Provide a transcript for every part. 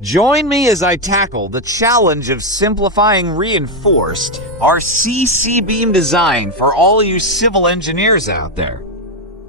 Join me as I tackle the challenge of simplifying reinforced RCC beam design for all you civil engineers out there.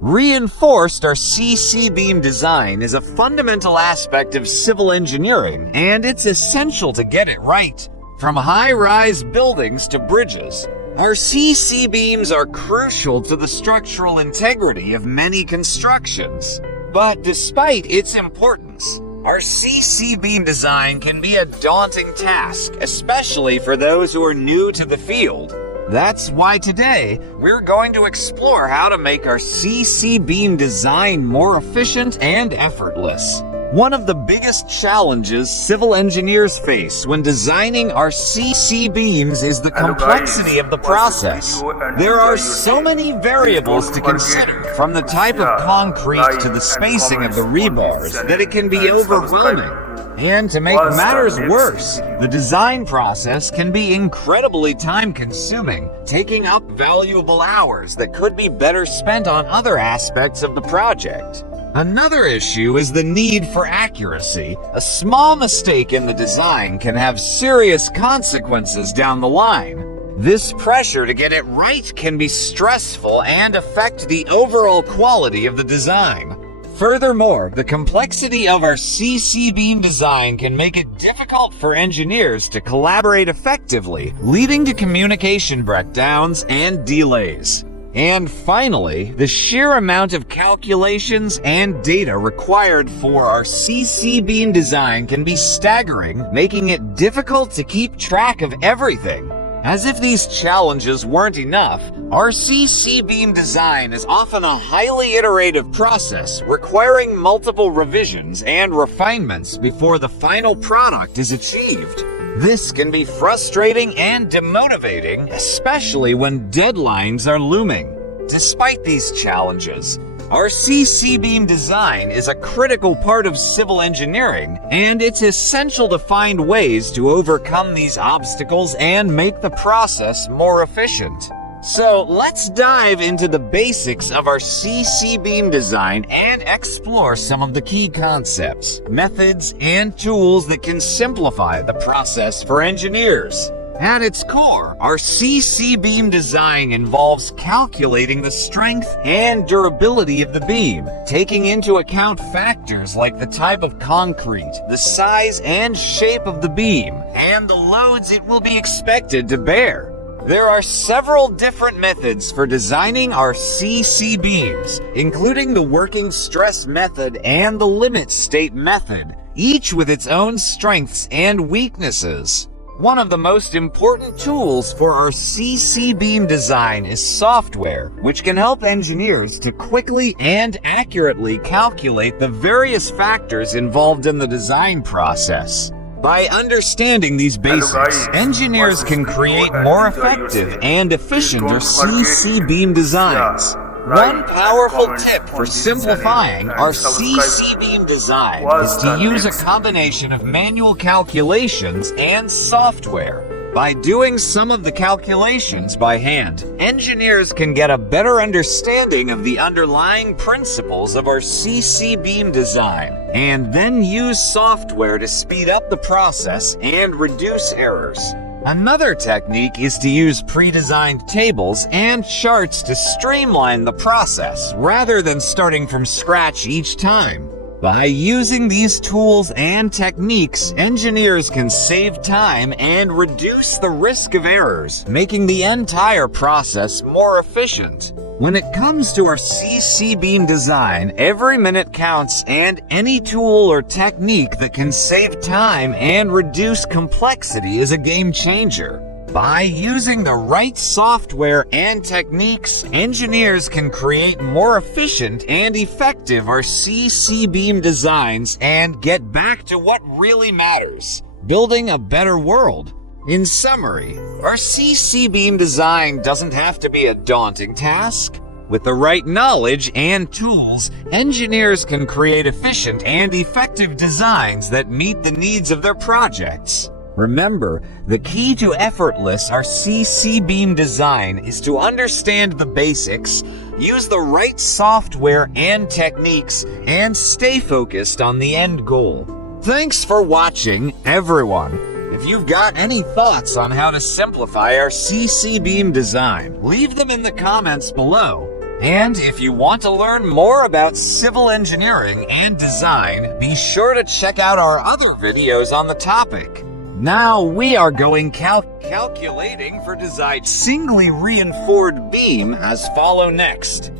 Reinforced RCC beam design is a fundamental aspect of civil engineering, and it's essential to get it right. From high-rise buildings to bridges, RCC beams are crucial to the structural integrity of many constructions. But despite its importance, RCC beam design can be a daunting task, especially for those who are new to the field. That's why today, we're going to explore how to make our RCC beam design more efficient and effortless. One of the biggest challenges civil engineers face when designing our RCC beams is the complexity of the process. There are so many variables to consider, from the type of concrete to the spacing of the rebars, that it can be overwhelming. And to make matters worse, the design process can be incredibly time-consuming, taking up valuable hours that could be better spent on other aspects of the project. Another issue is the need for accuracy. A small mistake in the design can have serious consequences down the line. This pressure to get it right can be stressful and affect the overall quality of the design. Furthermore, the complexity of our RCC beam design can make it difficult for engineers to collaborate effectively, leading to communication breakdowns and delays. And finally, the sheer amount of calculations and data required for our RCC beam design can be staggering, making it difficult to keep track of everything. As if these challenges weren't enough, our RCC beam design is often a highly iterative process, requiring multiple revisions and refinements before the final product is achieved. This can be frustrating and demotivating, especially when deadlines are looming. Despite these challenges, our RCC beam design is a critical part of civil engineering, and it's essential to find ways to overcome these obstacles and make the process more efficient. So let's dive into the basics of our RCC beam design and explore some of the key concepts, methods, and tools that can simplify the process for engineers. At its core, our RCC beam design involves calculating the strength and durability of the beam, taking into account factors like the type of concrete, the size and shape of the beam, and the loads it will be expected to bear. There are several different methods for designing our RCC beams, including the working stress method and the limit state method, each with its own strengths and weaknesses. One of the most important tools for our RCC beam design is software, which can help engineers to quickly and accurately calculate the various factors involved in the design process. By understanding these basics, engineers can create more effective and efficient RCC beam designs. One powerful tip for simplifying our RCC beam design is to use a combination of manual calculations and software. By doing some of the calculations by hand, engineers can get a better understanding of the underlying principles of our RCC beam design, and then use software to speed up the process and reduce errors. Another technique is to use pre-designed tables and charts to streamline the process, rather than starting from scratch each time. By using these tools and techniques, engineers can save time and reduce the risk of errors, making the entire process more efficient. When it comes to our RCC beam design, every minute counts, and any tool or technique that can save time and reduce complexity is a game changer. By using the right software and techniques, engineers can create more efficient and effective RCC beam designs and get back to what really matters: building a better world. In summary, RCC beam design doesn't have to be a daunting task. With the right knowledge and tools, engineers can create efficient and effective designs that meet the needs of their projects. Remember, the key to effortless RCC beam design is to understand the basics, use the right software and techniques, and stay focused on the end goal. Thanks for watching, everyone. If you've got any thoughts on how to simplify our RCC beam design, leave them in the comments below. And if you want to learn more about civil engineering and design, be sure to check out our other videos on the topic. Now we are going calculating for design singly reinforced beam as follow next.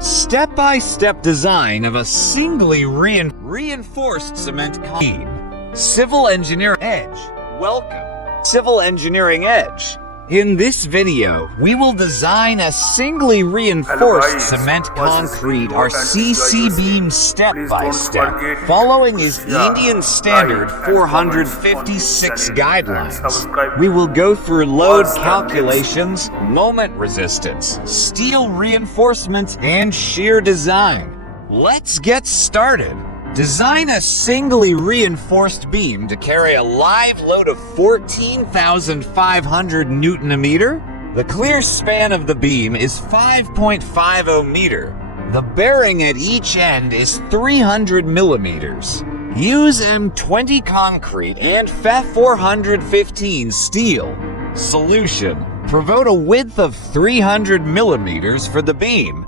Step-by-step design of a singly reinforced cement beam. Civil Engineering Edge. Welcome, Civil Engineering Edge. In this video, we will design a singly reinforced cement concrete RCC beam step by step, following his Indian Standard 456 guidelines. We will go through load calculations, moment resistance, steel reinforcement, and shear design. Let's get started. Design a singly reinforced beam to carry a live load of 14,500 Newton a meter. The clear span of the beam is 5.50 meter. The bearing at each end is 300 millimeters. Use M20 concrete and FE 415 steel. Solution: provide a width of 300 millimeters for the beam.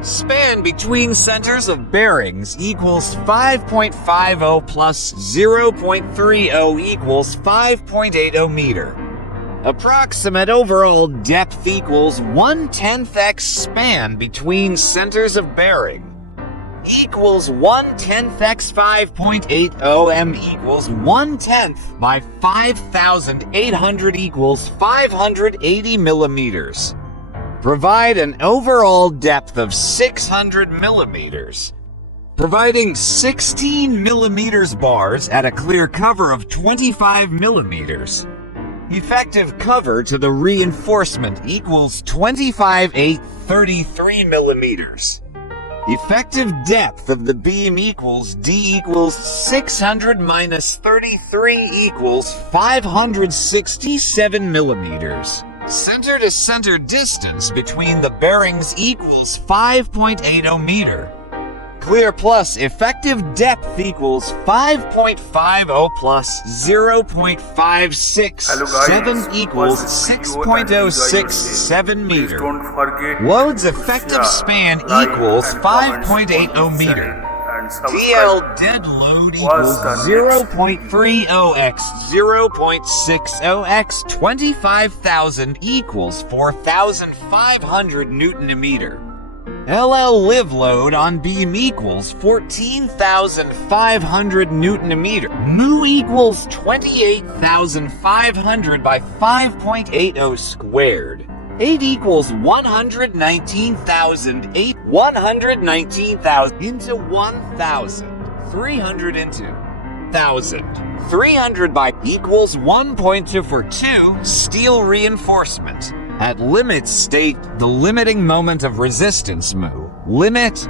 Span between centers of bearings equals 5.50 plus 0.30 equals 5.80 meter. Approximate overall depth equals 1/10 x span between centers of bearing equals 1/10 x 5.80 m equals 1/10 by 5,800 equals 580 millimeters. Provide an overall depth of 600 millimeters. Providing 16 millimeters bars at a clear cover of 25 millimeters. Effective cover to the reinforcement equals 25/8 millimeters. Effective depth of the beam equals D equals 600 minus 33 equals 567 millimeters. Center to center distance between the bearings equals 5.80 meter. Clear plus effective depth equals 5.50 plus 0.567 equals 6.067 meter. Load's effective span equals 5.80 meter. TL dead load equals 0.30x 0.60x 25,000 equals 4,500 Newton a meter. LL live load on beam equals 14,500 Newton a meter. Mu equals 28,500 by 5.80 squared. 8 equals 119,008. 119,000 into 1,000. 300 into 1,000. 300 by equals 1.242 steel reinforcement. At limit state the limiting moment of resistance mu. Limit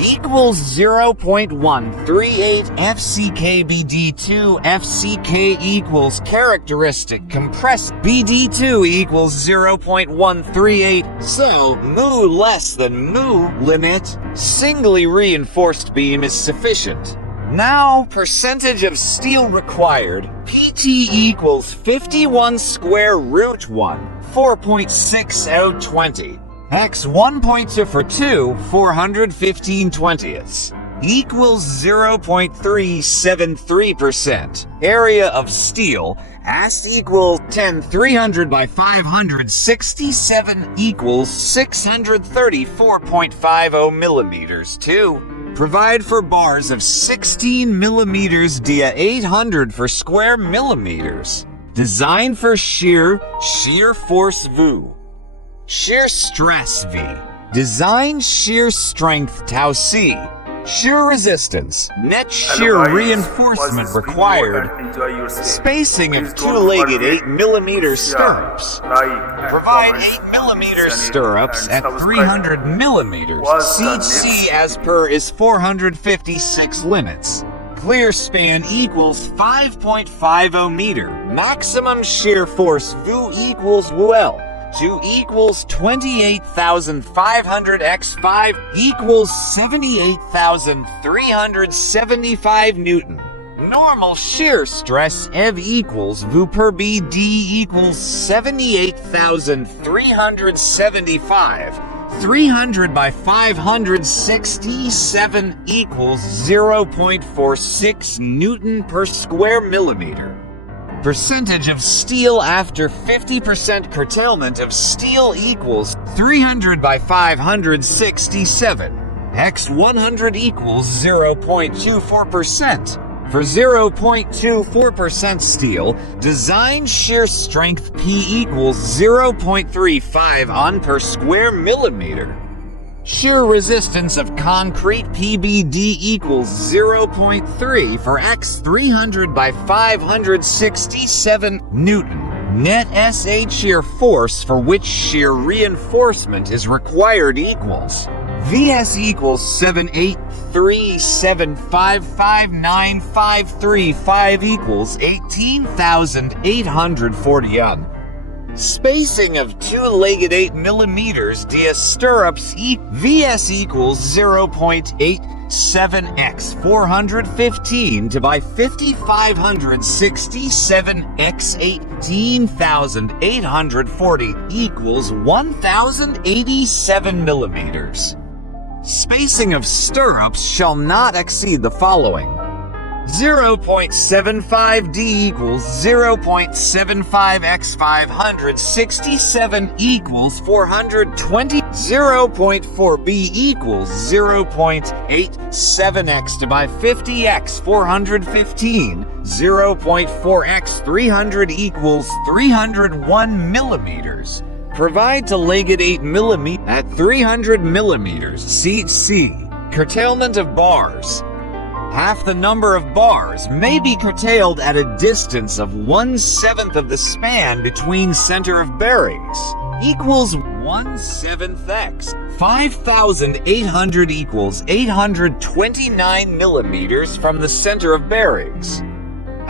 equals 0.138 FCK BD2 FCK equals characteristic compressed BD2 equals 0.138, so mu less than mu limit singly reinforced beam is sufficient. Now percentage of steel required PT equals 51 square root 1 4.6020 x 1.242 415 twentieths equals 0.373%. Area of steel as equals 10 300 by 567 equals 634.50 millimeters. 2. Provide for bars of 16 millimeters dia 800 for square millimeters. Designed for shear force V. Shear stress V. Design shear strength tau C. Shear resistance. Net shear reinforcement required. Spacing of two-legged 8mm stirrups. Provide 8mm stirrups at 300mm. Seat C as per is 456 limits. Clear span equals 5.50 meter. Maximum shear force V equals WL. 2 equals 28,500 x 5 equals 78,375 Newton. Normal shear stress EV equals V per BD equals 78,375. 300 by 567 equals 0.46 Newton per square millimeter. Percentage of steel after 50% curtailment of steel equals 300 by 567. X 100 equals 0.24%. For 0.24% steel, design shear strength P equals 0.35 on per square millimeter. Shear resistance of concrete PBD equals 0.3 for X 300 by 567 Newton. Net SH shear force for which shear reinforcement is required equals VS equals 78375595535 equals 18,840 Un. Spacing of two-legged 8mm dia stirrups VS equals 0.87 x 415 to by 5,567 x 18,840 equals 1,087 millimeters. Spacing of stirrups shall not exceed the following. 0.75 D equals 0.75 x 567 equals 420. 0.4 B equals 0.87 x to by 50 x 415. 0.4 x 300 equals 301 millimeters. Provide to legged 8mm at 300 millimeters. Seat C. Curtailment of bars. Half the number of bars may be curtailed at a distance of 1/7 of the span between center of bearings. Equals 1/7 x. 5,800 equals 829 millimeters from the center of bearings.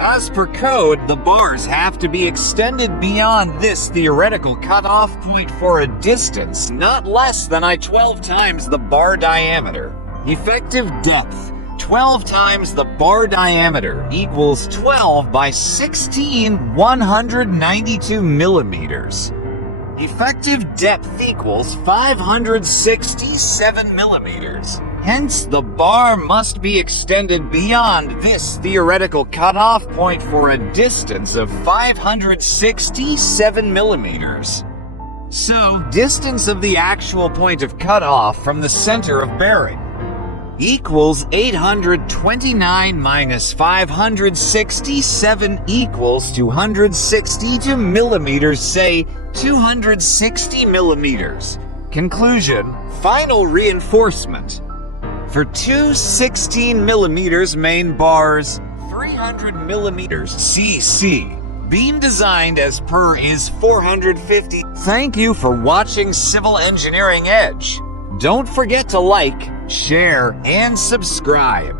As per code, the bars have to be extended beyond this theoretical cutoff point for a distance not less than 12 times the bar diameter. Effective depth 12 times the bar diameter equals 12 by 16, 192 millimeters. Effective depth equals 567 millimeters. Hence, the bar must be extended beyond this theoretical cutoff point for a distance of 567 millimeters. So, distance of the actual point of cutoff from the center of bearing equals 829 minus 567 equals 262 millimeters, say 260 millimeters. Conclusion, final reinforcement. For two 16 millimeters main bars, 300 millimeters CC. Beam designed as per is 450. Thank you for watching Civil Engineering Edge. Don't forget to like, share, and subscribe.